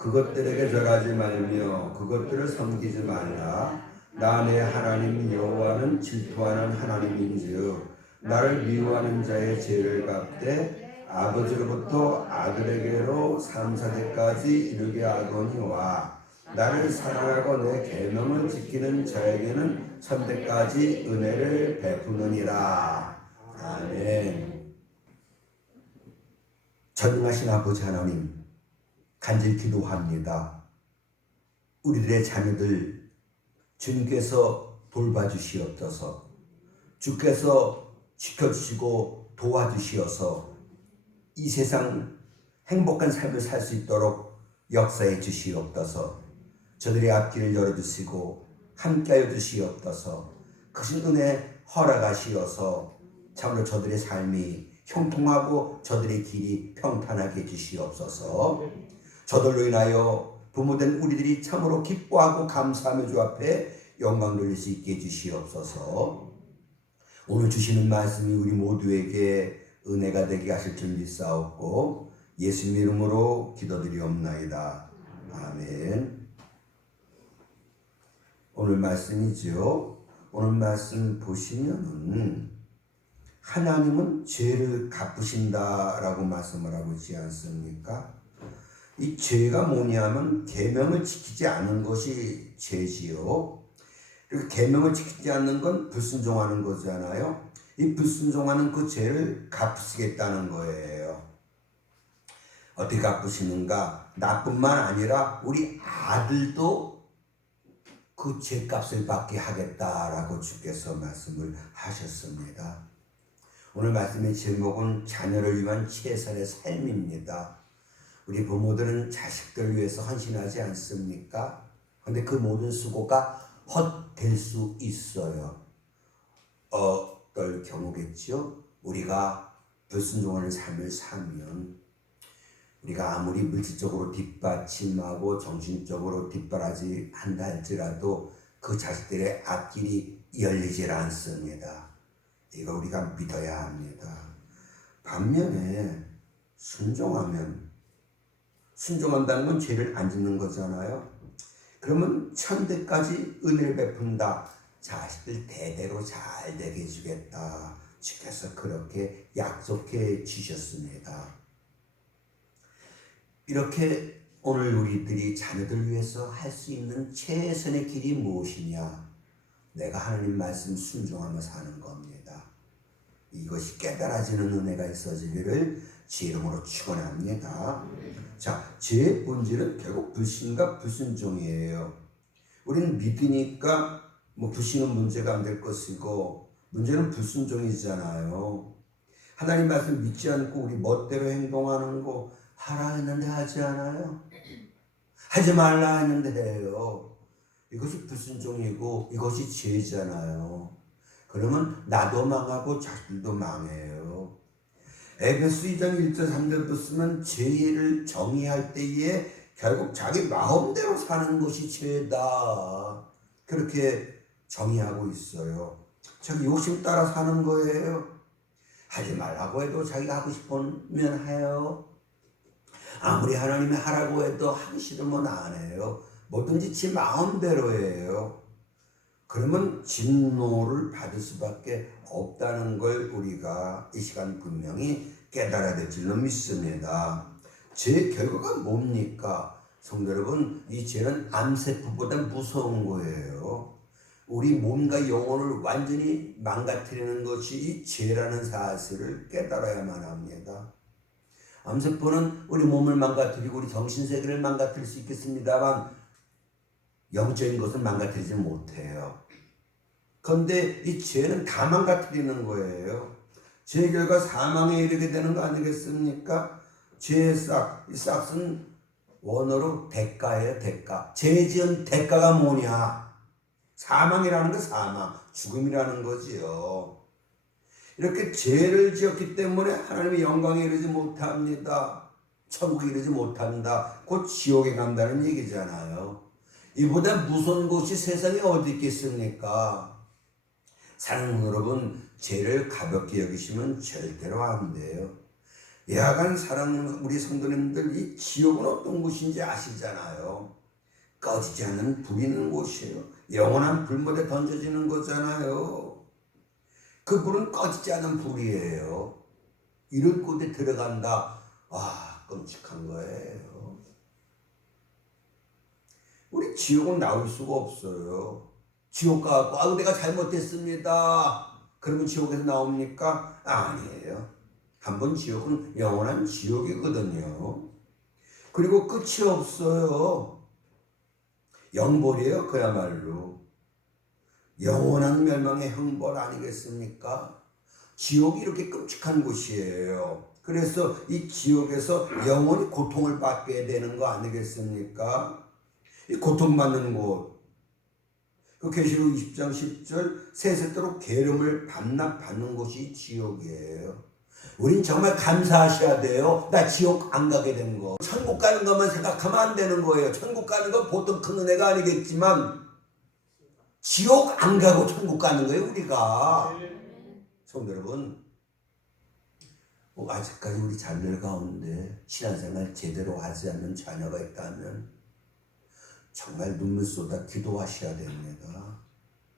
그것들에게 절하지 말며 그것들을 섬기지 말라. 나 내 하나님 여호와는 질투하는 하나님인즉 나를 미워하는 자의 죄를 갚되 아버지로부터 아들에게로 3, 4대까지 이르게 하거니와 나를 사랑하고 내 계명을 지키는 자에게는 1000대까지 은혜를 베푸느니라. 아멘. 전능하신 아버지 하나님, 간절히 기도합니다. 우리들의 자녀들 주님께서 돌봐주시옵소서. 주께서 지켜주시고 도와주시어서 이 세상 행복한 삶을 살 수 있도록 역사해 주시옵소서. 저들의 앞길을 열어주시고 함께하여 주시옵소서. 크신 은혜 허락하시어서 참으로 저들의 삶이 형통하고 저들의 길이 평탄하게 해주시옵소서. 저들로 인하여 부모된 우리들이 참으로 기뻐하고 감사하며 주 앞에 영광 돌릴 수 있게 해주시옵소서. 오늘 주시는 말씀이 우리 모두에게 은혜가 되게 하실 줄 믿사옵고 예수님 이름으로 기도드리옵나이다. 아멘. 오늘 말씀이죠. 오늘 말씀 보시면은 하나님은 죄를 갚으신다라고 말씀을 하고 있지 않습니까? 이 죄가 뭐냐면 계명을 지키지 않은 것이 죄지요. 그리고 계명을 지키지 않는 건 불순종하는 거잖아요. 이 불순종하는 그 죄를 갚으시겠다는 거예요. 어떻게 갚으시는가? 나뿐만 아니라 우리 아들도 그 죄값을 받게 하겠다라고 주께서 말씀을 하셨습니다. 오늘 말씀의 제목은 자녀를 위한 최선의 삶입니다. 우리 부모들은 자식들 위해서 헌신하지 않습니까? 그런데 그 모든 수고가 헛될 수 있어요. 어떨 경우겠죠? 우리가 불순종하는 삶을 살면 우리가 아무리 물질적으로 뒷받침하고 정신적으로 뒷바라지 한다 할지라도 그 자식들의 앞길이 열리질 않습니다. 이거 우리가 믿어야 합니다. 반면에 순종한다는 건 죄를 안 짓는 거잖아요. 그러면 1000대까지 은혜를 베푼다. 자식들 대대로 잘 되게 해주겠다. 주께서 그렇게 약속해 주셨습니다. 이렇게 오늘 우리들이 자녀들 위해서 할 수 있는 최선의 길이 무엇이냐? 내가 하나님 말씀 순종하며 사는 겁니다. 이것이 깨달아지는 은혜가 있어지기를 주 이름으로 축원합니다. 자, 죄의 본질은 결국 불신과 불순종이에요. 우리는 믿으니까 불신은 문제가 안 될 것이고 문제는 불순종이잖아요. 하나님 말씀 믿지 않고 우리 멋대로 행동하는 거 하라 했는데 하지 않아요? 하지 말라 했는데 해요. 이것이 불순종이고 이것이 죄잖아요. 그러면 나도 망하고 자식들도 망해요. 에베소 2장 1절 3절도 쓰면 죄를 정의할 때에 결국 자기 마음대로 사는 것이 죄다. 그렇게 정의하고 있어요. 자기 욕심 따라 사는 거예요. 하지 말라고 해도 자기가 하고 싶으면 해요. 아무리 하나님이 하라고 해도 하기 싫으면 안 해요. 뭐든지 지 마음대로 해요. 그러면 진노를 받을 수밖에 없다는 걸 우리가 이 시간 분명히 깨달아야 될 줄로 믿습니다. 죄의 결과가 뭡니까? 성도 여러분, 이 죄는 암세포보다 무서운 거예요. 우리 몸과 영혼을 완전히 망가뜨리는 것이 이 죄라는 사실을 깨달아야만 합니다. 암세포는 우리 몸을 망가뜨리고 우리 정신세계를 망가뜨릴 수 있겠습니다만 영적인 것은 망가뜨리지 못해요. 그런데 이 죄는 다 망가뜨리는 거예요. 죄의 결과 사망에 이르게 되는 거 아니겠습니까? 죄의 싹, 이 싹은 원어로 대가예요. 대가. 죄 지은 대가가 뭐냐? 사망이라는 거 사망, 죽음이라는 거지요. 이렇게 죄를 지었기 때문에 하나님의 영광에 이르지 못합니다. 천국에 이르지 못한다. 곧 지옥에 간다는 얘기잖아요. 이보다 무서운 곳이 세상에 어디 있겠습니까? 사랑하는 여러분, 죄를 가볍게 여기시면 절대로 안 돼요. 야간 사랑하는 우리 성도님들, 이 지옥은 어떤 곳인지 아시잖아요. 꺼지지 않는 불이 있는 곳이에요. 영원한 불못에 던져지는 거잖아요. 그 불은 꺼지지 않는 불이에요. 이런 곳에 들어간다. 아, 끔찍한 거예요. 우리 지옥은 나올 수가 없어요. 지옥 가고 내가 잘못했습니다. 그러면 지옥에서 나옵니까? 아니에요. 한번 지옥은 영원한 지옥이거든요. 그리고 끝이 없어요. 영벌이에요. 그야말로 영원한 멸망의 형벌 아니겠습니까? 지옥이 이렇게 끔찍한 곳이에요. 그래서 이 지옥에서 영원히 고통을 받게 되는 거 아니겠습니까? 이 고통받는 곳, 그 계시록 20장 10절 세세토록 계름을 반납받는 곳이 지옥이에요. 우린 정말 감사하셔야 돼요. 나 지옥 안 가게 된 거. 천국 가는 것만 생각하면 안 되는 거예요. 천국 가는 건 보통 큰 은혜가 아니겠지만 지옥 안 가고 천국 가는 거예요, 우리가. 성도 여러분, 아직까지 우리 자녀들 가운데 신앙생활 제대로 하지 않는 자녀가 있다면 정말 눈물 쏟아 기도하셔야 됩니다.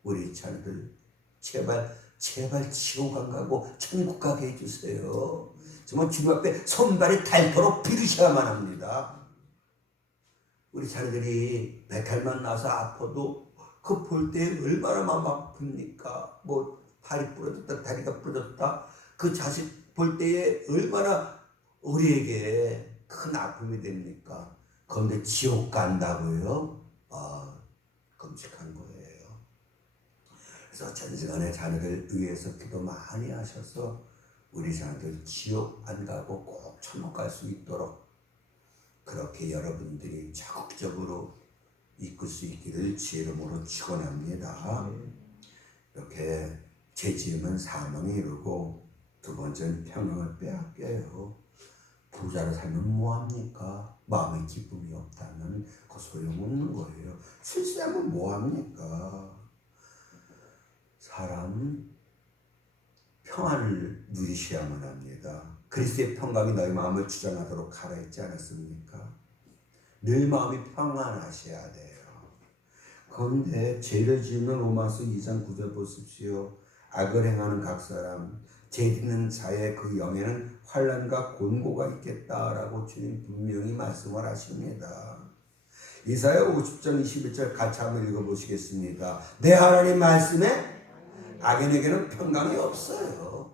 우리 자녀들 제발 지옥 안 가고 천국 가게 해주세요. 정말 주님 앞에 손발이 닳도록 빌으셔야만 합니다. 우리 자녀들이 배탈만 나서 아파도 그 볼 때 얼마나 마음 아픕니까? 뭐 팔이 부러졌다, 다리가 부러졌다, 그 자식 볼 때에 얼마나 우리에게 큰 아픔이 됩니까? 그런데 지옥 간다고요? 아, 끔찍한 거예요. 그래서 전시간에 자녀들 위해서 기도 많이 하셔서 우리 자녀들 지옥 안 가고 꼭 천국 갈 수 있도록 그렇게 여러분들이 적극적으로 이끌 수 있기를 주의 이름으로 축원합니다. 이렇게 죄지으면 사망에 이르고 두 번째는 평강을 빼앗겨요. 부자로 살면 뭐합니까? 마음의 기쁨이 없다면 그 소용없는 거예요. 실수하면 뭐합니까? 사람 평안을 누리셔야만 합니다. 그리스도의 평강이 너희 마음을 주장하도록 하라 했지 않았습니까? 늘 마음이 평안하셔야 돼요. 그런데 죄를 지으면 로마서 2장 9절 보십시오. 악을 행하는 각 사람 죄 짓는 자의 그 영에는 환난과 곤고가 있겠다라고 주님 분명히 말씀을 하십니다. 이사야 50장 21절 같이 한번 읽어보시겠습니다. 내 하나님 말씀에 악인에게는 평강이 없어요.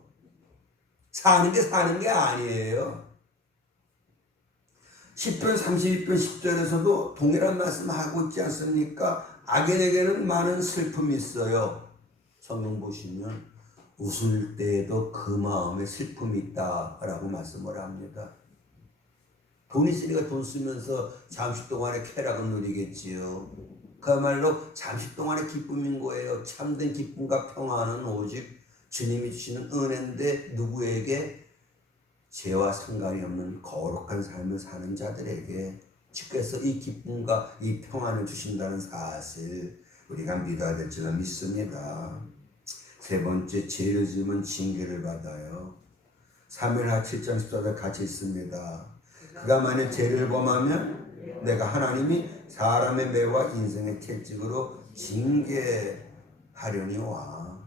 사는 게 아니에요. 10편 32편 10절에서도 동일한 말씀 하고 있지 않습니까? 악인에게는 많은 슬픔이 있어요. 성경 보시면 웃을 때에도 그 마음에 슬픔이 있다라고 말씀을 합니다. 돈 있으니까 돈 쓰면서 잠시 동안의 쾌락을 누리겠지요. 그야말로 잠시 동안의 기쁨인 거예요. 참된 기쁨과 평안은 오직 주님이 주시는 은혜인데 누구에게? 죄와 상관이 없는 거룩한 삶을 사는 자들에게 주께서 이 기쁨과 이 평안을 주신다는 사실 우리가 믿어야 될 줄 믿습니다. 세 번째, 죄를 지으면 징계를 받아요. 사무엘하 7장 14절 같이 있습니다. 그가 만약 죄를 범하면 내가 하나님이 사람의 매와 인생의 채찍으로 징계하려니와.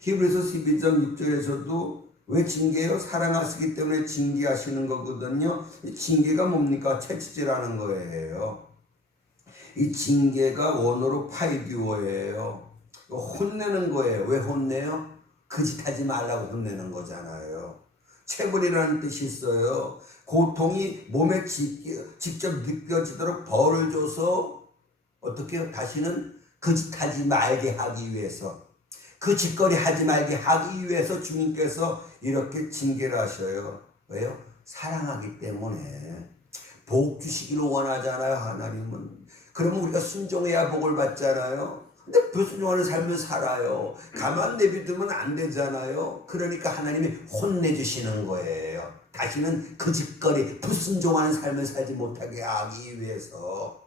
히브리서 12장 6절에서도 왜 징계해요? 사랑하시기 때문에 징계하시는 거거든요. 이 징계가 뭡니까? 채찍질하는 거예요. 이 징계가 원어로 파이디오예요. 혼내는 거예요. 왜 혼내요? 그 짓 하지 말라고 혼내는 거잖아요. 체벌이라는 뜻이 있어요. 고통이 몸에 직접 느껴지도록 벌을 줘서 어떻게 해요? 다시는 그 짓 하지 말게 하기 위해서, 그 짓거리 하지 말게 하기 위해서 주님께서 이렇게 징계를 하셔요. 왜요? 사랑하기 때문에. 복 주시기를 원하잖아요, 하나님은. 그러면 우리가 순종해야 복을 받잖아요. 근데 불순종하는 삶을 살아요. 가만 내비두면 안 되잖아요. 그러니까 하나님이 혼내주시는 거예요. 다시는 그 짓거리, 불순종하는 삶을 살지 못하게 하기 위해서.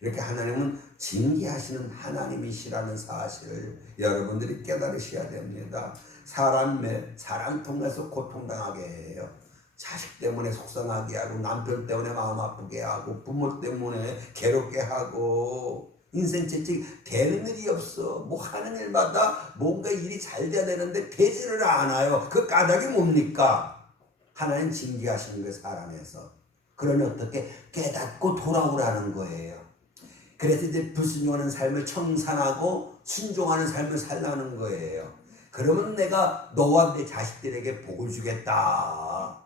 이렇게 하나님은 징계하시는 하나님이시라는 사실을 여러분들이 깨달으셔야 됩니다. 사람 통해서 고통당하게 해요. 자식 때문에 속상하게 하고 남편 때문에 마음 아프게 하고 부모 때문에 괴롭게 하고 인생 채찍 되는 일이 없어. 뭐 하는 일마다 뭔가 일이 잘 돼야 되는데 되지를 않아요. 그 까닭이 뭡니까? 하나님 징계하시는 거예요. 사람에서. 그러니 어떻게 깨닫고 돌아오라는 거예요. 그래서 이제 불순종하는 삶을 청산하고 순종하는 삶을 살라는 거예요. 그러면 내가 너와 내 자식들에게 복을 주겠다.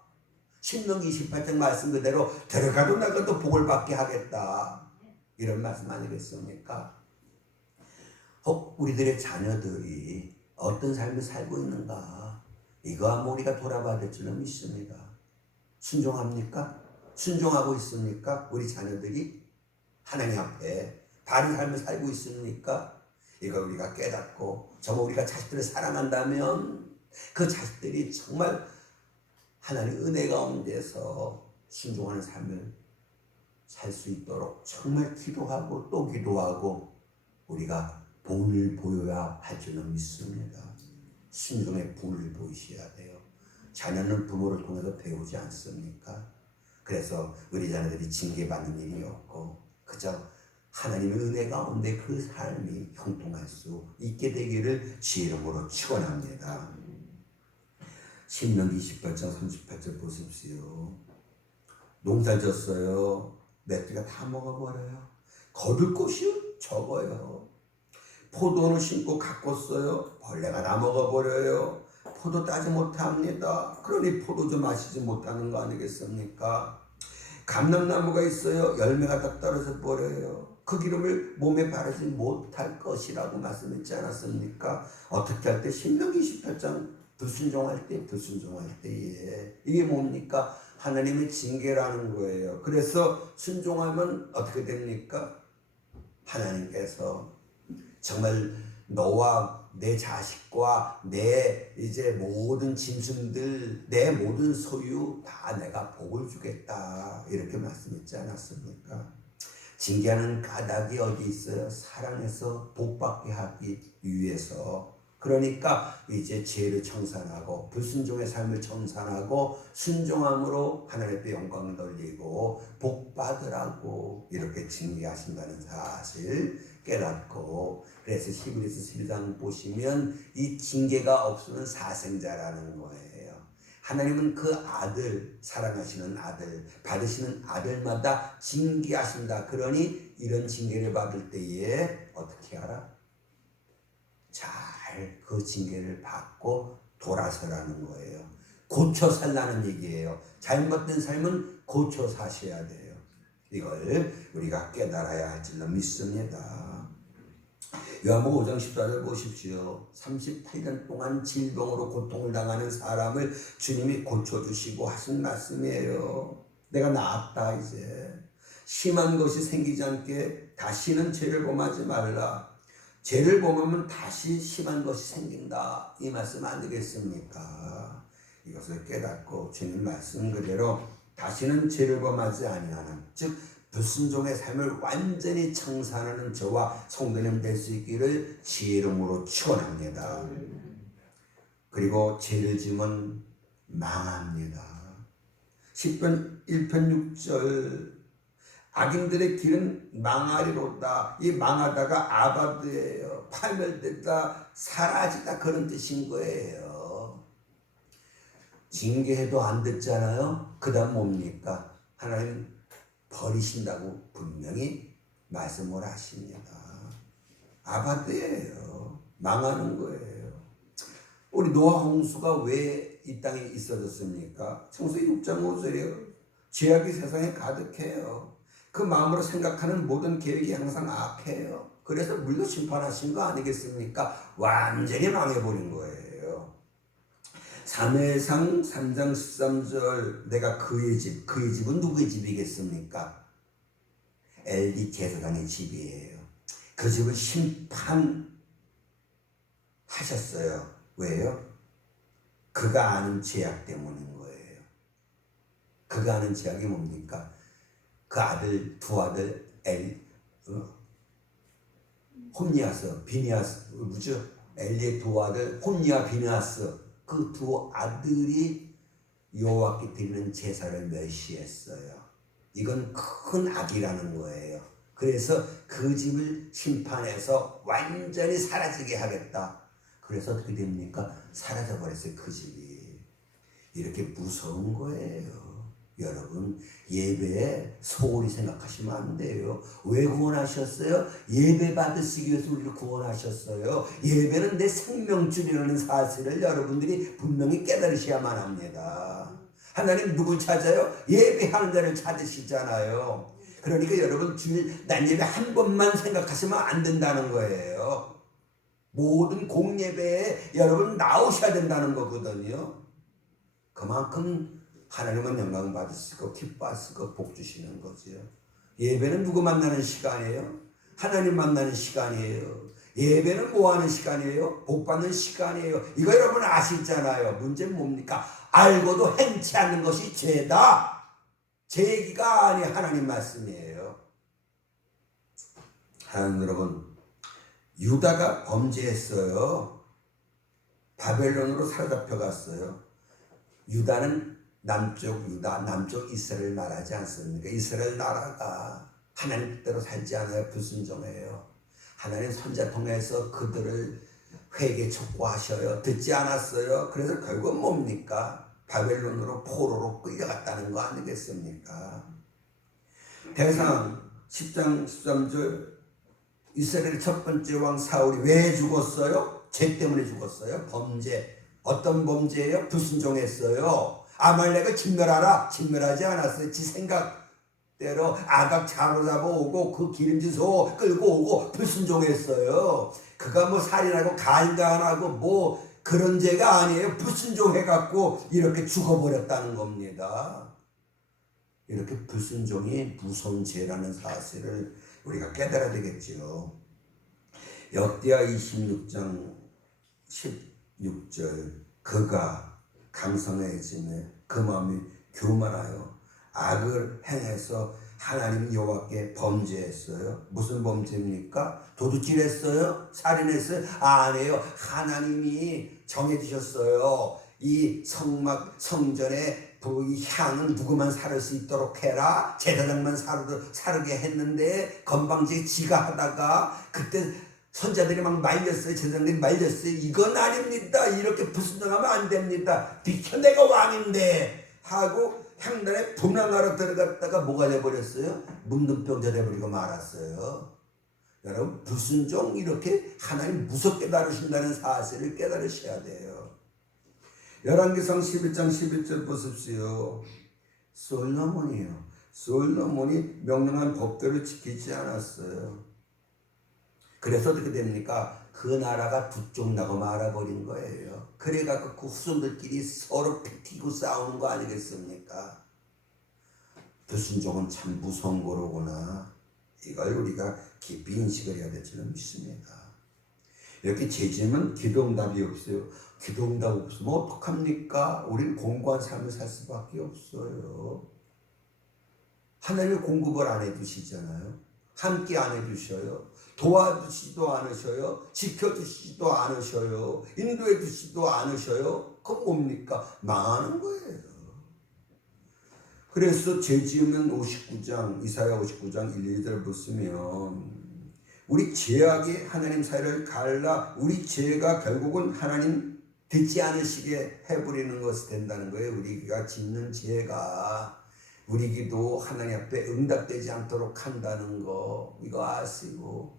신명기 28장 말씀 그대로 들어가도 나가도 복을 받게 하겠다. 이런 말씀 아니겠습니까? 혹 우리들의 자녀들이 어떤 삶을 살고 있는가? 이거 한번 우리가 돌아봐야 될 줄로 믿습니다. 순종합니까? 순종하고 있습니까? 우리 자녀들이 하나님 앞에 바른 삶을 살고 있습니까? 이걸 우리가 깨닫고 정말 우리가 자식들을 사랑한다면 그 자식들이 정말 하나님 은혜 가운데서 순종하는 삶을 살 수 있도록 정말 기도하고 또 기도하고 우리가 본을 보여야 할 줄은 믿습니다. 순종의 본을 보이셔야 돼요. 자녀는 부모를 통해서 배우지 않습니까? 그래서 우리 자녀들이 징계받는 일이 없고 그저 하나님의 은혜 가운데 그 삶이 형통할 수 있게 되기를 주의 이름으로 축원합니다. 신명기 28장 38절 보십시오. 농사 졌어요. 멧돼지가 다 먹어버려요. 거둘 곳이 적어요. 포도를 심고 가꿨어요. 벌레가 다 먹어버려요. 포도 따지 못합니다. 그러니 포도 좀 마시지 못하는 거 아니겠습니까? 감람나무가 있어요. 열매가 다 떨어져 버려요. 그 기름을 몸에 바르지 못할 것이라고 말씀했지 않았습니까? 어떻게 할 때? 신명기 28장 불순종할 때에 이게 뭡니까? 하나님의 징계라는 거예요. 그래서 순종하면 어떻게 됩니까? 하나님께서 정말 너와 내 자식과 내 이제 모든 짐승들, 내 모든 소유 다 내가 복을 주겠다. 이렇게 말씀했지 않았습니까? 징계하는 까닭이 어디 있어요? 사랑해서 복받게 하기 위해서. 그러니까 이제 죄를 청산하고 불순종의 삶을 청산하고 순종함으로 하나님께 영광을 돌리고 복받으라고 이렇게 징계하신다는 사실 깨닫고, 그래서 히브리서 11장 보시면 이 징계가 없으면 사생자라는 거예요. 하나님은 그 아들, 사랑하시는 아들, 받으시는 아들마다 징계하신다. 그러니 이런 징계를 받을 때에 어떻게 하라? 잘 그 징계를 받고 돌아서라는 거예요. 고쳐 살라는 얘기예요. 잘못된 삶은 고쳐 사셔야 돼요. 이걸 우리가 깨달아야 할 줄로 믿습니다. 요한복음 5장 14절 보십시오. 38년 동안 질병으로 고통을 당하는 사람을 주님이 고쳐주시고 하신 말씀이에요. 내가 나았다 이제. 심한 것이 생기지 않게 다시는 죄를 범하지 말라. 죄를 범하면 다시 심한 것이 생긴다. 이 말씀 아니겠습니까? 이것을 깨닫고 주님 말씀 그대로 다시는 죄를 범하지 아니하는, 즉 불순종의 삶을 완전히 청산하는 저와 성도님 될 수 있기를 주의 이름으로 축원합니다. 그리고 죄를 지으면 망합니다. 10편 1편 6절 악인들의 길은 망하리로다. 이 망하다가 아바드예요. 파멸됐다, 사라지다 그런 뜻인 거예요. 징계해도 안 듣잖아요. 그 다음 뭡니까? 하나님 버리신다고 분명히 말씀을 하십니다. 아바드예요. 망하는 거예요. 우리 노아 홍수가 왜 이 땅에 있어졌습니까? 창세기 6장 5절이에요. 죄악이 세상에 가득해요. 그 마음으로 생각하는 모든 계획이 항상 악해요. 그래서 물로 심판하신 거 아니겠습니까? 완전히 망해버린 거예요. 사무엘상 3장 13절 내가 그의 집은 누구의 집이겠습니까? 엘리 제사장의 집이에요. 그 집을 심판하셨어요. 왜요? 그가 아는 죄악 때문인 거예요. 그가 아는 죄악이 뭡니까? 그 아들, 두 아들 홈니아스, 비니아스, 엘리의 두 아들 홈니아, 비니아스, 그 두 아들이 여호와께 드리는 제사를 멸시했어요. 이건 큰 악이라는 거예요. 그래서 그 집을 심판해서 완전히 사라지게 하겠다. 그래서 어떻게 됩니까? 사라져 버렸어요. 그 집이. 이렇게 무서운 거예요. 여러분, 예배에 소홀히 생각하시면 안 돼요. 왜 구원하셨어요? 예배 받으시기 위해서 우리를 구원하셨어요. 예배는 내 생명줄이라는 사실을 여러분들이 분명히 깨달으셔야만 합니다. 하나님 누굴 찾아요? 예배하는 자를 찾으시잖아요. 그러니까 여러분, 주일 난 예배 한 번만 생각하시면 안 된다는 거예요. 모든 공예배에 여러분 나오셔야 된다는 거거든요. 그만큼 하나님은 영광 받으시고 기뻐하시고 복 주시는 거죠. 예배는 누구 만나는 시간이에요? 하나님 만나는 시간이에요. 예배는 뭐 하는 시간이에요? 복 받는 시간이에요. 이거 여러분 아시잖아요. 문제는 뭡니까? 알고도 행치 않는 것이 죄다. 제 얘기가 아니 하나님 말씀이에요. 하나님 여러분, 유다가 범죄했어요. 바벨론으로 사로잡혀 갔어요. 유다는 남쪽 유다, 남쪽 이스라엘 나라지 않습니까? 이스라엘 나라가 하나님 뜻대로 살지 않아요. 불순종해요. 하나님 선자 통해서 그들을 회개 촉구하셔요. 듣지 않았어요. 그래서 결국은 뭡니까? 바벨론으로 포로로 끌려갔다는 거 아니겠습니까? 대상 10장 13절 이스라엘의 첫 번째 왕 사울이 왜 죽었어요? 죄 때문에 죽었어요. 범죄. 어떤 범죄예요? 불순종했어요. 아말렉을 진멸하라. 진멸하지 않았어요. 지 생각대로 아각 사로잡아 오고 그 기름진 소 끌고 오고 불순종했어요. 그가 뭐 살인하고 간간하고 뭐 그런 죄가 아니에요. 불순종해갖고 이렇게 죽어버렸다는 겁니다. 이렇게 불순종이 무서운 죄라는 사실을 우리가 깨달아야 되겠지요. 역대하 26장 16절 그가 강성해지며 그 마음이 교만하여 악을 행해서 하나님 여호와께 범죄했어요. 무슨 범죄입니까? 도둑질했어요? 살인했어요? 아니에요. 하나님이 정해주셨어요. 이 성전에 이 향은 누구만 살을 수 있도록 해라. 제사장만 사르게 했는데 건방지게 지가 하다가 그때 선자들이 막 말렸어요. 제사장들이 말렸어요. 이건 아닙니다. 이렇게 불순종하면 안 됩니다. 비켜 내가 왕인데 하고 향단에 분황하러 들어갔다가 뭐가 돼버렸어요? 문둥병자 돼버리고 말았어요. 여러분 불순종 이렇게 하나님 무섭게 다루신다는 사실을 깨달으셔야 돼요. 열왕기상 11장 11절 보십시오. 솔로몬이 명령한 법대로 지키지 않았어요. 그래서 어떻게 됩니까? 그 나라가 북쪽나고 말아버린 거예요. 그래갖고 그 후손들끼리 서로 피튀고 싸우는 거 아니겠습니까? 불순종은 참 무서운 거로구나. 이걸 우리가 깊이 인식을 해야 될 줄은 믿습니다. 이렇게 죄지으면 기도응답이 없어요. 기도응답 없으면 어떡합니까? 우리는 공고한 삶을 살 수밖에 없어요. 하나님이 공급을 안 해주시잖아요. 함께 안 해주셔요. 도와주시지도 않으셔요. 지켜주시지도 않으셔요. 인도해 주시지도 않으셔요. 그건 뭡니까? 망하는 거예요. 그래서 죄 지으면 59장 이사야 59장 1, 2절 보시면 우리 죄악이 하나님 사이를 갈라 우리 죄가 결국은 하나님 듣지 않으시게 해버리는 것이 된다는 거예요. 우리가 짓는 죄가 우리 기도 하나님 앞에 응답되지 않도록 한다는 거 이거 아시고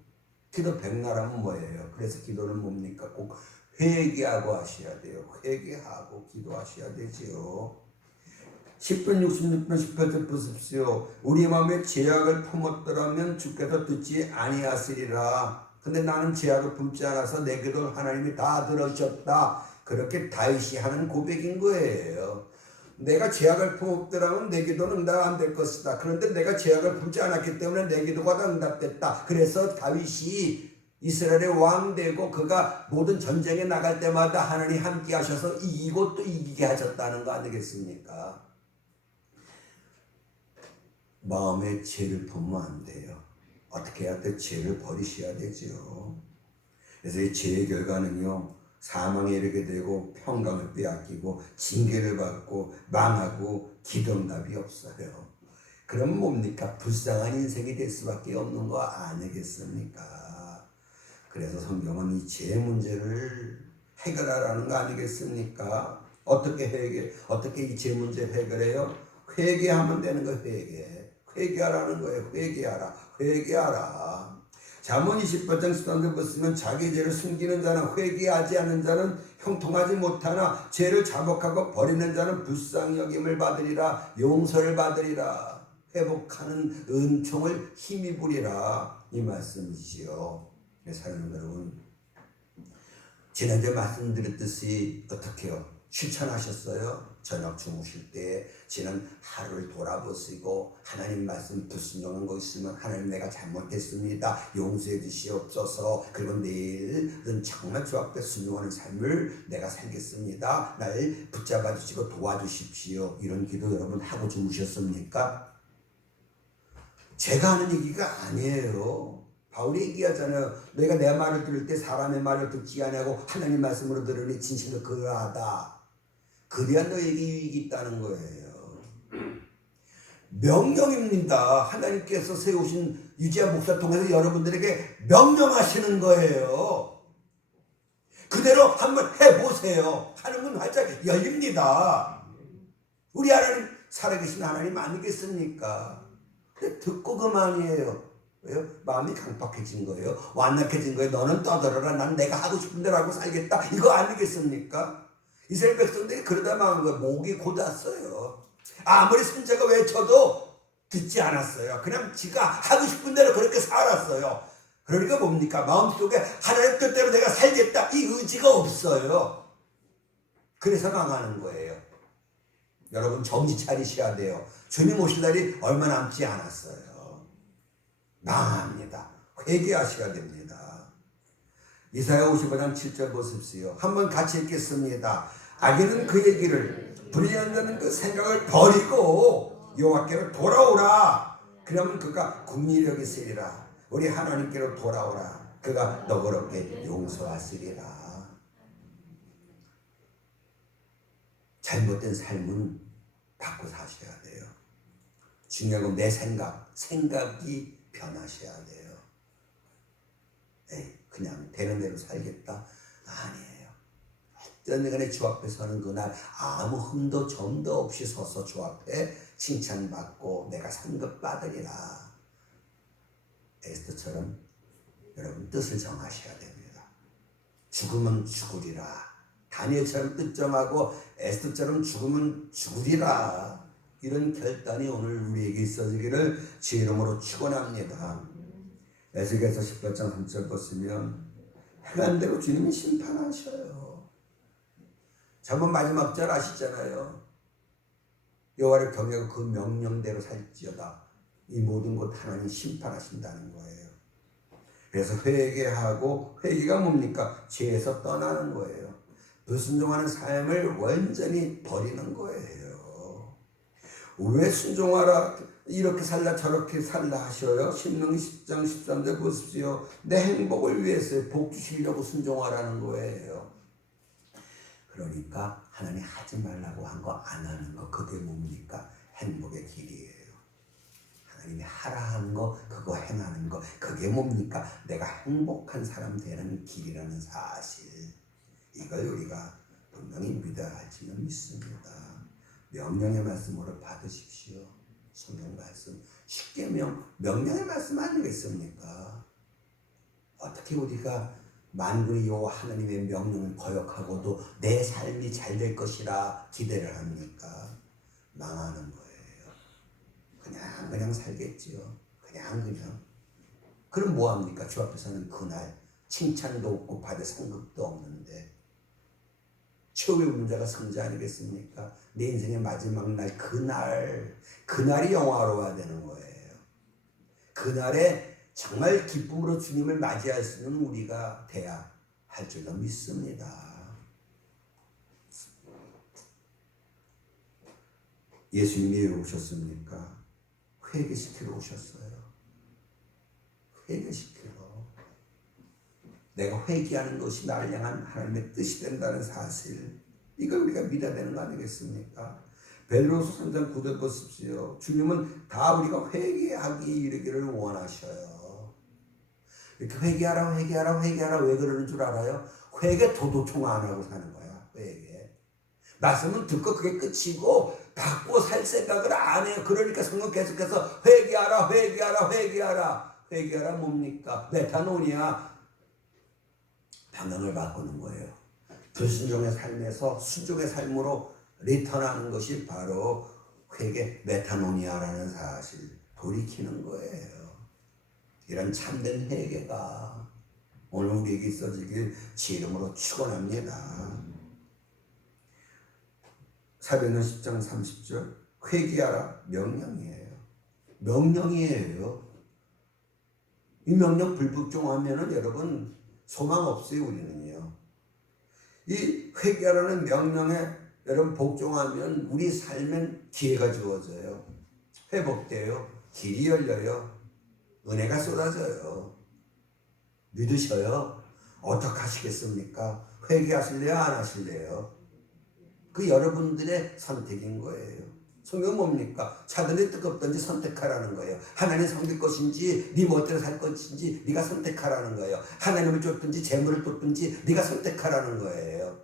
기도 백날하면 뭐예요? 그래서 기도는 뭡니까? 꼭 회개하고 하셔야 돼요. 회개하고 기도하셔야 되지요. 10편 66편 18절 보십시오. 우리 마음에 죄악을 품었더라면 주께서 듣지 아니하시리라. 근데 나는 죄악을 품지 않아서 내 기도를 하나님이 다 들으셨다. 그렇게 다윗이 하는 고백인 거예요. 내가 죄악을 품었더라면 내 기도는 응답 안 될 것이다. 그런데 내가 죄악을 품지 않았기 때문에 내 기도가 다 응답됐다. 그래서 다윗이 이스라엘의 왕 되고 그가 모든 전쟁에 나갈 때마다 하나님 함께 하셔서 이기고 또 이기게 하셨다는 거 아니겠습니까? 마음에 죄를 품으면 안 돼요. 어떻게 해야 돼? 죄를 버리셔야 되죠. 그래서 이 죄의 결과는요, 사망에 이르게 되고 평강을 빼앗기고 징계를 받고 망하고 기도응답이 없어요. 그럼 뭡니까? 불쌍한 인생이 될 수밖에 없는 거 아니겠습니까? 그래서 성경은 이 죄 문제를 해결하라는 거 아니겠습니까? 어떻게 이 죄 문제 해결해요? 회개하면 되는 거. 회개하라는 거예요. 회개하라. 잠언 28장 13절 보시면 자기 죄를 숨기는 자는, 회개하지 않는 자는 형통하지 못하나 죄를 자복하고 버리는 자는 불쌍히 여김을 받으리라. 용서를 받으리라. 회복하는 은총을 힘입으리라. 이 말씀이지요. 사랑하는 여러분, 지난주에 말씀드렸듯이 어떻게요? 실천하셨어요? 저녁 주무실 때 지난 하루를 돌아보시고 하나님 말씀 불순종한 거 있으면 하나님 내가 잘못했습니다. 용서해 주시옵소서. 그리고 내일은 정말 주 앞에 순종하는 삶을 내가 살겠습니다. 날 붙잡아 주시고 도와주십시오. 이런 기도 여러분 하고 주무셨습니까? 제가 하는 얘기가 아니에요. 바울이 얘기하잖아요. 너희가 내 말을 들을 때 사람의 말을 듣지 아니하고 하나님 말씀으로 들으니 진실로 그러하다. 그래야 너에게 유익이 있다는 거예요. 명령입니다. 하나님께서 세우신 유지아 목사 통해서 여러분들에게 명령하시는 거예요. 그대로 한번 해보세요. 하는 문 활짝 열립니다. 우리 하나님 살아계신 하나님 아니겠습니까? 근데 듣고 그만이에요. 왜요? 마음이 강팍해진 거예요. 완악해진 거예요. 너는 떠들어라. 난 내가 하고 싶은 대로 하고 살겠다. 이거 아니겠습니까? 이스라엘 백성들이 그러다 망한 거예요. 목이 곧았어요. 아무리 선자가 외쳐도 듣지 않았어요. 그냥 지가 하고 싶은 대로 그렇게 살았어요. 그러니까 뭡니까? 마음속에 하나님 뜻대로 내가 살겠다. 이 의지가 없어요. 그래서 망하는 거예요. 여러분 정신 차리셔야 돼요. 주님 오실 날이 얼마 남지 않았어요. 망합니다. 회개하셔야 됩니다. 이사야 55장 7절 보십시오. 한번 같이 읽겠습니다. 악인은 그 얘기를, 불의한 자는 그 생각을 버리고 여호와께로 돌아오라. 그러면 그가 국리력이 있으리라. 우리 하나님께로 돌아오라. 그가 너그럽게 용서하시리라. 잘못된 삶은 바꿔 사셔야 돼요. 중요한 건 내 생각이 변하셔야 돼요. 그냥 되는 대로 살겠다? 아니에요. 어떤 간에 주 앞에 서는 그날 아무 흠도 점도 없이 서서 주 앞에 칭찬받고 내가 상급 받으리라. 에스더처럼 여러분 뜻을 정하셔야 됩니다. 죽으면 죽으리라. 다니엘처럼 뜻 정하고 에스더처럼 죽으면 죽으리라. 이런 결단이 오늘 우리에게 있어지기를 주 이름으로 축원합니다. 에스겔서 18장 3절 보시면 행한 대로 주님이 심판하셔요. 잠언 마지막 절 아시잖아요. 여호와를 경외하고 그 명령대로 살지어다. 이 모든 것 하나님 심판하신다는 거예요. 그래서 회개하고, 회개가 뭡니까? 죄에서 떠나는 거예요. 불순종하는 삶을 완전히 버리는 거예요. 왜 순종하라, 이렇게 살라 저렇게 살라 하셔요? 신명기 10장 13절 보십시오. 내 행복을 위해서 복 주시려고 순종하라는 거예요. 그러니까 하나님 하지 말라고 한 거 안 하는 거, 그게 뭡니까? 행복의 길이에요. 하나님이 하라 한 거 그거 행하는 거, 그게 뭡니까? 내가 행복한 사람 되는 길이라는 사실. 이걸 우리가 분명히 믿어야 할지는 믿습니다. 명령의 말씀으로 받으십시오. 성경 말씀 십계명 명령의 말씀 아니겠습니까? 어떻게 우리가 만군의 여호와 하나님의 명령을 거역하고도 내 삶이 잘 될 것이라 기대를 합니까? 망하는 거예요. 그냥 살겠지요. 그냥. 그럼 뭐합니까? 주 앞에서는 그날 칭찬도 없고 받을 상급도 없는데 최후의 문제가 성자 아니겠습니까? 내 인생의 마지막 날, 그날이 영화로워야 되는 거예요. 그날에 정말 기쁨으로 주님을 맞이할 수 있는 우리가 돼야 할 줄로 믿습니다. 예수님이 왜 오셨습니까? 회개시키러 오셨어요. 회개시키러. 내가 회개하는 것이 나를 향한 하나님의 뜻이 된다는 사실, 이걸 우리가 믿어야 되는 거 아니겠습니까? 베드로서 3장 9절 보십시오. 주님은 다 우리가 회개하기 이르기를 원하셔요. 이렇게 회개하라 회개하라 회개하라. 왜 그러는 줄 알아요? 회개 도도총 안 하고 사는 거야. 회개. 말씀은 듣고 그게 끝이고 바꾸고 살 생각을 안 해요. 그러니까 성경 계속해서 회개하라 회개하라 회개하라. 회개하라 뭡니까? 메타노니아. 방향을 바꾸는 거예요. 불순종의 삶에서 순종의 삶으로 리턴하는 것이 바로 회개, 메타노니아라는 사실, 돌이키는 거예요. 이런 참된 회개가 오늘 우리에게 있어지길 제 이름으로 축원합니다. 사도행전 10장 30절, 회개하라 명령이에요. 명령이에요. 이 명령 불복종하면은 여러분 소망 없어요. 우리는요. 이 회개하라는 명령에 여러분 복종하면 우리 삶엔 기회가 주어져요. 회복돼요. 길이 열려요. 은혜가 쏟아져요. 믿으셔요? 어떻게 하시겠습니까? 회개하실래요? 안 하실래요? 그 여러분들의 선택인 거예요. 성경 뭡니까? 차든지 뜨겁든지 선택하라는 거예요. 하나님 섬길 것인지 네 멋대로 살 것인지 네가 선택하라는 거예요. 하나님을 쫓든지 재물을 쫓든지 네가 선택하라는 거예요.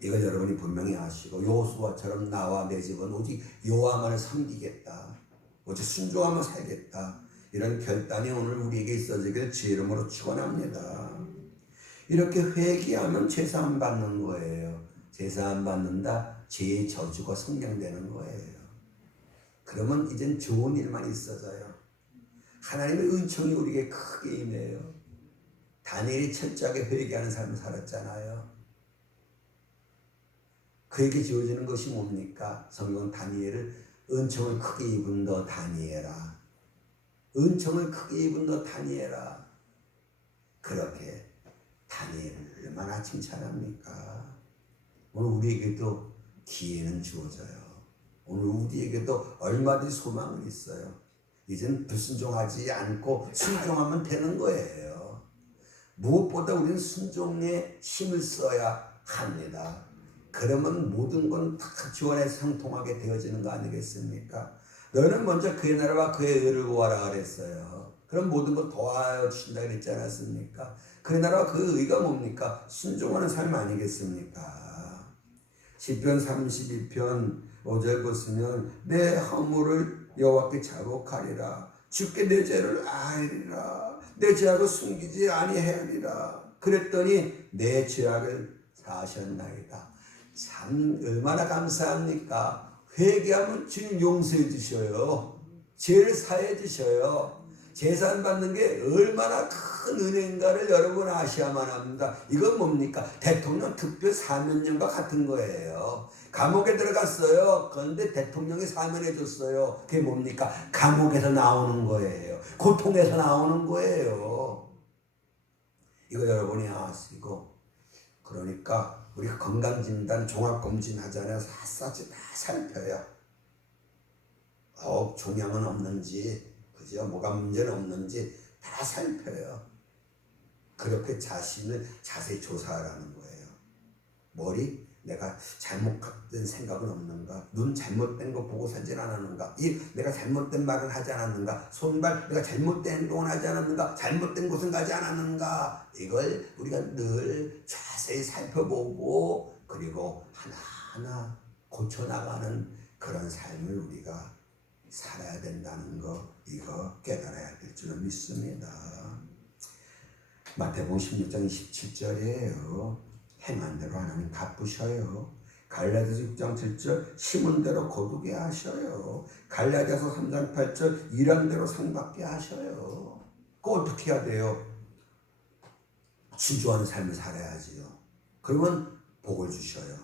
이걸 여러분이 분명히 아시고, 여호수아처럼 나와 내 집은 오직 여호와만을 섬기겠다, 오직 순종하며 살겠다, 이런 결단이 오늘 우리에게 있어지길 주 이름으로 축원합니다. 이렇게 회개하면 제사 안 받는 거예요. 제사 안 받는다, 죄의 저주가 성경되는 거예요. 그러면 이젠 좋은 일만 있어져요. 하나님의 은총이 우리에게 크게 임해요. 다니엘이 철저하게 회개하는 삶을 살았잖아요. 그에게 주어지는 것이 뭡니까? 성경은 다니엘을 은총을 크게 입은 너 다니엘아, 은총을 크게 입은 너 다니엘아. 그렇게 다니엘을 얼마나 칭찬합니까? 오늘 우리에게도 기회는 주어져요. 오늘 우리에게도 얼마든지 소망은 있어요. 이제는 불순종하지 않고 순종하면 되는 거예요. 무엇보다 우리는 순종에 힘을 써야 합니다. 그러면 모든 건 다 지원해서 형통하게 되어지는 거 아니겠습니까? 너는 먼저 그의 나라와 그의 의를 구하라 그랬어요. 그럼 모든 것 더하여 주신다 그랬지 않았습니까? 그의 나라와 그의 의가 뭡니까? 순종하는 삶 아니겠습니까? 시편 32편 5절 보시면 내 허물을 여호와께 자복하리라, 주께 내 죄를 아리라, 내 죄악을 숨기지 아니하리라. 그랬더니 내 죄악을 사하셨나이다. 참 얼마나 감사합니까? 회개하면 주님 용서해 주셔요. 죄를 사해 주셔요. 제산 받는 게 얼마나 큰 은혜인가를 여러분 아셔야만 합니다. 이건 뭡니까? 대통령 특별 사면령과 같은 거예요. 감옥에 들어갔어요. 그런데 대통령이 사면해 줬어요. 그게 뭡니까? 감옥에서 나오는 거예요. 고통에서 나오는 거예요. 이거 여러분이 아시고, 그러니까 우리가 건강진단 종합검진 하잖아요. 샅샅이 다 살펴요. 종양은 없는지, 그죠? 뭐가 문제는 없는지 다 살펴요. 그렇게 자신을 자세히 조사하라는 거예요. 머리, 내가 잘못된 생각은 없는가? 눈 잘못된 거 보고 살진 않았는가? 입, 내가 잘못된 말을 하지 않았는가? 손발, 내가 잘못된 행동을 하지 않았는가? 잘못된 곳은 가지 않았는가? 이걸 우리가 늘 자세히 살펴보고, 그리고 하나하나 고쳐나가는 그런 삶을 우리가 살아야 된다는 거, 이거 깨달아야 될 줄은 믿습니다. 마태복음 16장 27절이에요. 행한 대로 하나님 갚으셔요. 갈라디아서 6장 7절 심은 대로 거두게 하셔요. 갈라디아서 3장 8절 일한 대로 상 받게 하셔요. 그거 어떻게 해야 돼요? 주저하는 삶을 살아야지요. 그러면 복을 주셔요.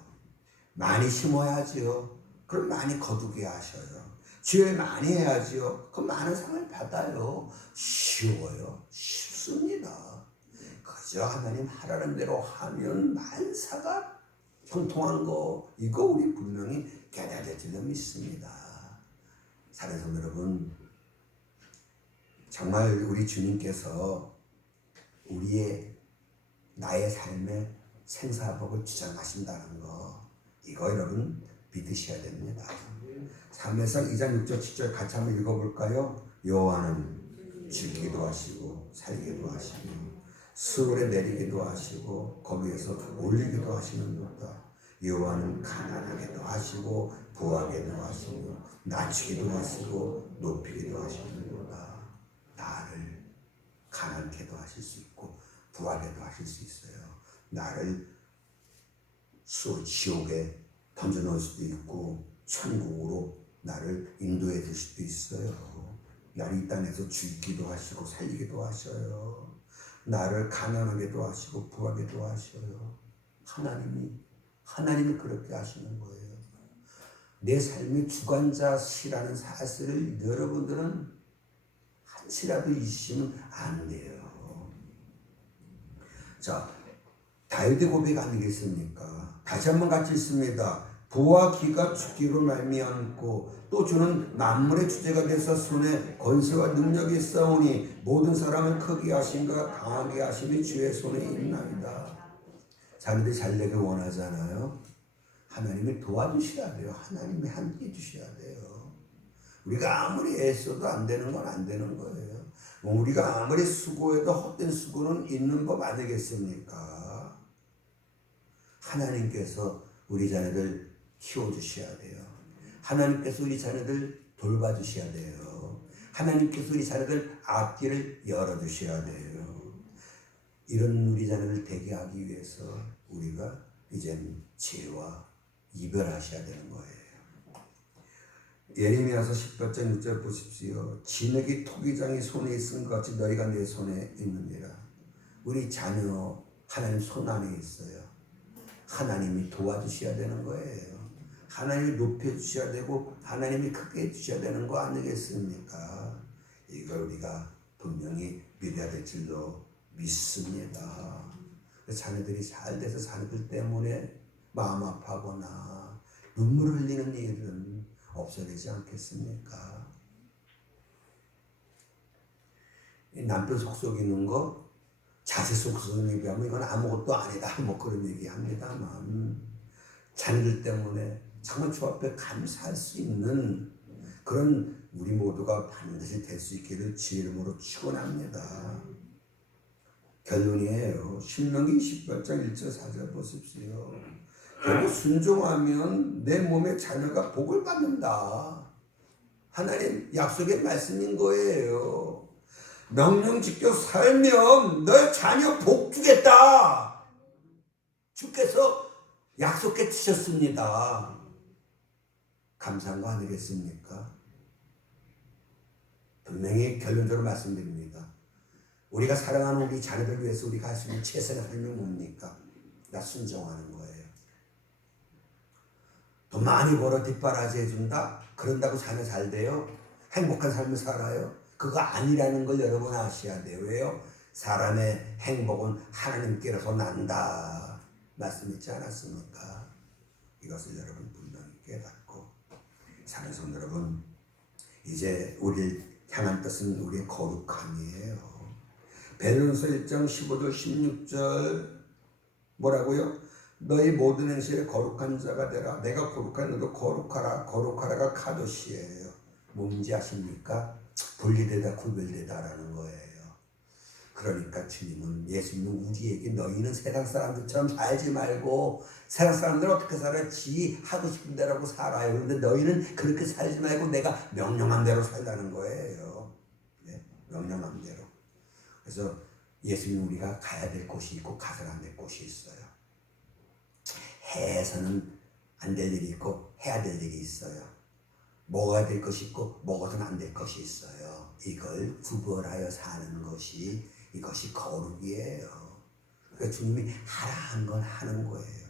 많이 심어야지요. 그럼 많이 거두게 하셔요. 지혜 많이 해야지요. 그럼 많은 상을 받아요. 쉬워요. 쉽습니다. 그저 하나님 하라는 대로 하면 만사가 형통한 거, 이거 우리 분명히 깨달을 줄로 믿습니다. 사랑하는 여러분, 정말 우리 주님께서 나의 삶의 생사복을 주장하신다는 거, 이거 여러분 믿으셔야 됩니다. 사무엘상 2장 6절 7절 같이 한번 읽어볼까요? 여호와는 죽이기도 하시고 살리기도 하시고 수월에 내리기도 하시고 거기에서 올리기도 하시는도다. 여호와는 가난하게도 하시고 부하게도 하시고 낮추기도 하시고 높이기도 하시는도다. 나를 가난케도 하실 수 있고 부하게도 하실 수 있어요. 나를 지옥에 던져놓을 수도 있고 천국으로 나를 인도해 줄 수도 있어요. 나를 이 땅에서 죽이기도 하시고 살리기도 하셔요. 나를 가난하게도 하시고 부하게도 하셔요. 하나님이 그렇게 하시는 거예요. 내 삶의 주관자시라는 사실을 여러분들은 한시라도 잊으시면 안 돼요. 자, 다윗의 고백 아니겠습니까? 다시 한번 같이 읽습니다. 부와 기가 죽기로 말미암고 또 주는 만물의 주제가 되사 손에 권세와 능력이 있사오니 모든 사람을 크게 하심과 강하게 하심이 주의 손에 있나이다. 자기들이 잘 되길 원하잖아요. 하나님이 도와주셔야 돼요. 하나님이 함께 해주셔야 돼요. 우리가 아무리 애써도 안 되는 건 안 되는 거예요. 우리가 아무리 수고해도 헛된 수고는 있는 법 아니겠습니까? 하나님께서 우리 자녀들 키워주셔야 돼요. 하나님께서 우리 자녀들 돌봐주셔야 돼요. 하나님께서 우리 자녀들 앞길을 열어주셔야 돼요. 이런 우리 자녀들 되게 하기 위해서 우리가 이젠 죄와 이별하셔야 되는 거예요. 예레미야서 18장 6절 보십시오. 진흙이 토기장의 손에 있은 것 같이 너희가 내 손에 있느니라. 우리 자녀 하나님 손 안에 있어요. 하나님이 도와주셔야 되는 거예요. 하나님이 높여주셔야 되고 하나님이 크게 해주셔야 되는 거 아니겠습니까? 이걸 우리가 분명히 믿어야 될 줄로 믿습니다. 자녀들이 잘 돼서 자녀들 때문에 마음 아파하거나 눈물 흘리는 일은 없어야 되지 않겠습니까? 남편 속썩이는 거 자식 속썩이는 얘기하면 이건 아무것도 아니다 뭐 그런 얘기합니다만 자녀들 때문에 정말 주 앞에 감사할 수 있는 그런 우리 모두가 반드시 될 수 있기를 주의 이름으로 축원합니다. 결론이에요. 신명기 28장 1절 4절 보십시오. 결국 순종하면 내 몸의 자녀가 복을 받는다. 하나님 약속의 말씀인 거예요. 명령 지켜 살면 너의 자녀 복 주겠다. 주께서 약속해 주셨습니다. 감사한 거 아니겠습니까? 분명히 결론적으로 말씀드립니다. 우리가 사랑하는 우리 자녀들 위해서 우리가 할 수 있는 최선의 삶이 뭡니까? 나 순종하는 거예요. 돈 많이 벌어 뒷바라지 해준다? 그런다고 자녀 잘 돼요? 행복한 삶을 살아요? 그거 아니라는 걸 여러분 아셔야 돼요. 왜요? 사람의 행복은 하나님께로서 난다. 말씀있지 않았습니까? 이것을 여러분 분명히 깨닫고 사는 성 여러분, 이제 우리를 향한 뜻은 우리의 거룩함이에요. 베드로전서 1장 15절 16절 뭐라고요? 너희 모든 행실에 거룩한 자가 되라. 내가 거룩한 너도 거룩하라. 거룩하라가 카도시예요. 뭔지 아십니까? 분리되다 구별되다라는 거예요. 그러니까 주님은 예수님은 우리에게 너희는 세상 사람들처럼 살지 말고 세상 사람들은 어떻게 살았지 하고 싶은 대로 살아요. 그런데 너희는 그렇게 살지 말고 내가 명령한 대로 살라는 거예요. 네? 명령한 대로. 그래서 예수님 우리가 가야 될 곳이 있고 가서는 안 될 곳이 있어요. 해서는 안 될 일이 있고 해야 될 일이 있어요. 먹어야 될 것이 있고 먹어서는 안 될 것이 있어요. 이걸 구별하여 사는 것이 이것이 거룩이에요. 그러니까 주님이 하라 한 건 하는 거예요.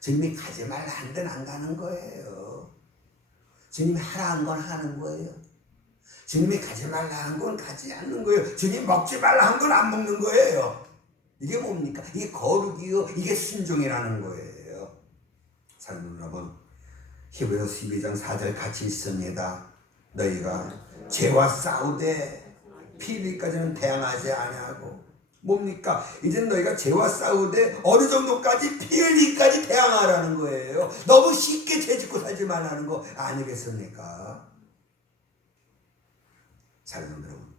주님이 가지 말라 한 데는 안 가는 거예요. 주님이 하라 한 건 하는 거예요. 주님이 가지 말라 한 건 가지 않는 거예요. 주님이 먹지 말라 한 건 안 먹는 거예요. 이게 뭡니까? 이게 거룩이요. 이게 순종이라는 거예요. 사랑하는 여러분, 히브리서 12장 4절 같이 있습니다. 너희가 죄와 싸우되 피 흘리기까지는 대항하지 아니하고 뭡니까? 이제 너희가 죄와 싸우되 어느 정도까지 피 흘리기까지 대항하라는 거예요. 너무 쉽게 죄짓고 살지 말라는 거 아니겠습니까? 사랑하는 여러분,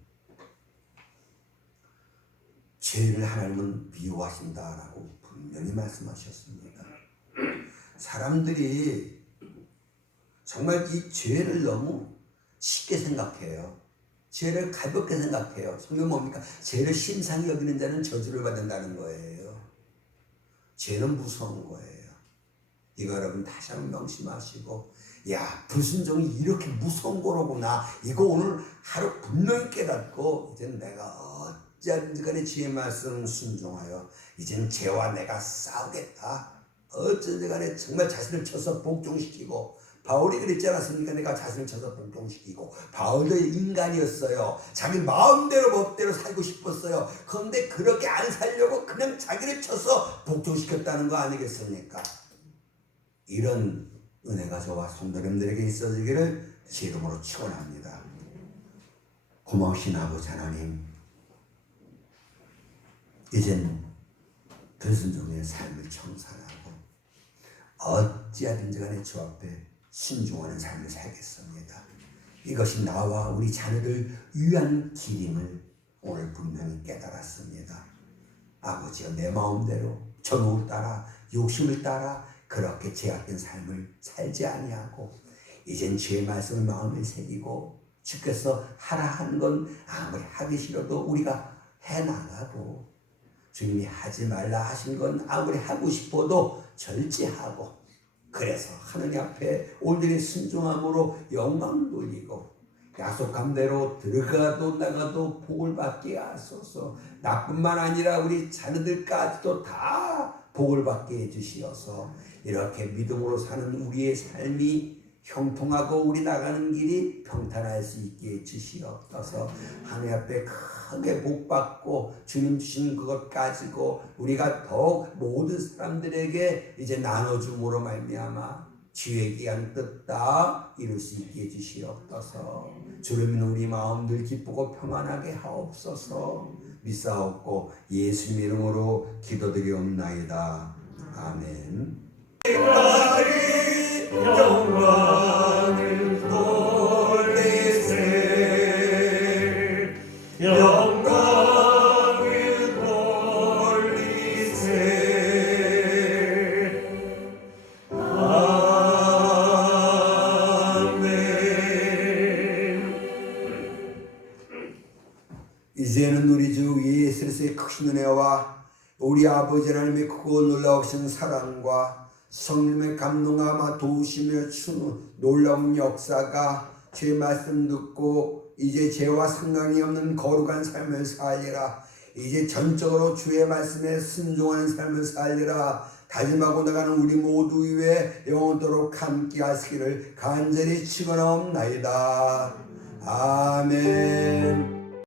죄를 하나님은 미워하신다라고 분명히 말씀하셨습니다. 사람들이 정말 이 죄를 너무 쉽게 생각해요. 죄를 가볍게 생각해요. 성경 뭡니까? 죄를 심상히 여기는 자는 저주를 받는다는 거예요. 죄는 무서운 거예요. 이거 여러분 다시 한번 명심하시고, 야, 불순종이 이렇게 무서운 거로구나. 이거 오늘 하루 분명히 깨닫고, 이제는 내가 어찌하든지 간에 주의 말씀 순종하여 이제는 죄와 내가 싸우겠다. 어쩐지 간에 정말 자신을 쳐서 복종시키고, 바울이 그랬지 않았습니까? 내가 자신을 쳐서 복종시키고. 바울도 인간이었어요. 자기 마음대로 법대로 살고 싶었어요. 그런데 그렇게 안 살려고 그냥 자기를 쳐서 복종시켰다는 거 아니겠습니까? 이런 은혜가 저와 성도님들에게 있어지기를 제 이름으로 축원합니다. 고마우신 아버지 하나님, 이젠 불순종의 삶을 청산하고 어찌하든지 간에 주 앞에 순종하는 삶을 살겠습니다. 이것이 나와 우리 자녀를 위한 길임을 오늘 분명히 깨달았습니다. 아버지여, 내 마음대로 정욕을 따라 욕심을 따라 그렇게 죄악된 삶을 살지 아니하고 이젠 주의 말씀을 마음에 새기고 주께서 하라 한 건 아무리 하기 싫어도 우리가 해나가고 주님이 하지 말라 하신 건 아무리 하고 싶어도 절제하고, 그래서 하느님 앞에 온전히 순종함으로 영광 돌리고 약속한 대로 들어가도 나가도 복을 받게 하소서. 나뿐만 아니라 우리 자녀들까지도 다 복을 받게 해주시어서 이렇게 믿음으로 사는 우리의 삶이 형통하고 우리 나가는 길이 평탄할 수 있게 해주시옵소서. 하나님 앞에 크게 복받고 주님 주신 그것 가지고 우리가 더욱 모든 사람들에게 이제 나눠줌으로 말미암아 주의 귀한 뜻 다 이룰 수 있게 해주시옵소서. 주를 믿는 우리 마음들 기쁘고 평안하게 하옵소서. 믿사옵고 예수님 이름으로 기도드리옵나이다. 아멘. 영광을 돌리세, 영광을 돌리세. 아멘. 이제는 우리 주 예수 그리스도의 크신 은혜와 우리 아버지 하나님의 크고 놀라우신 사랑과 성령의 감동하마 도우시며 주는 놀라운 역사가 주의 말씀 듣고 이제 죄와 상관이 없는 거룩한 삶을 살리라, 이제 전적으로 주의 말씀에 순종하는 삶을 살리라 다짐하고 나가는 우리 모두 위에 영원토록 함께 하시기를 간절히 축원하옵나이다. 아멘.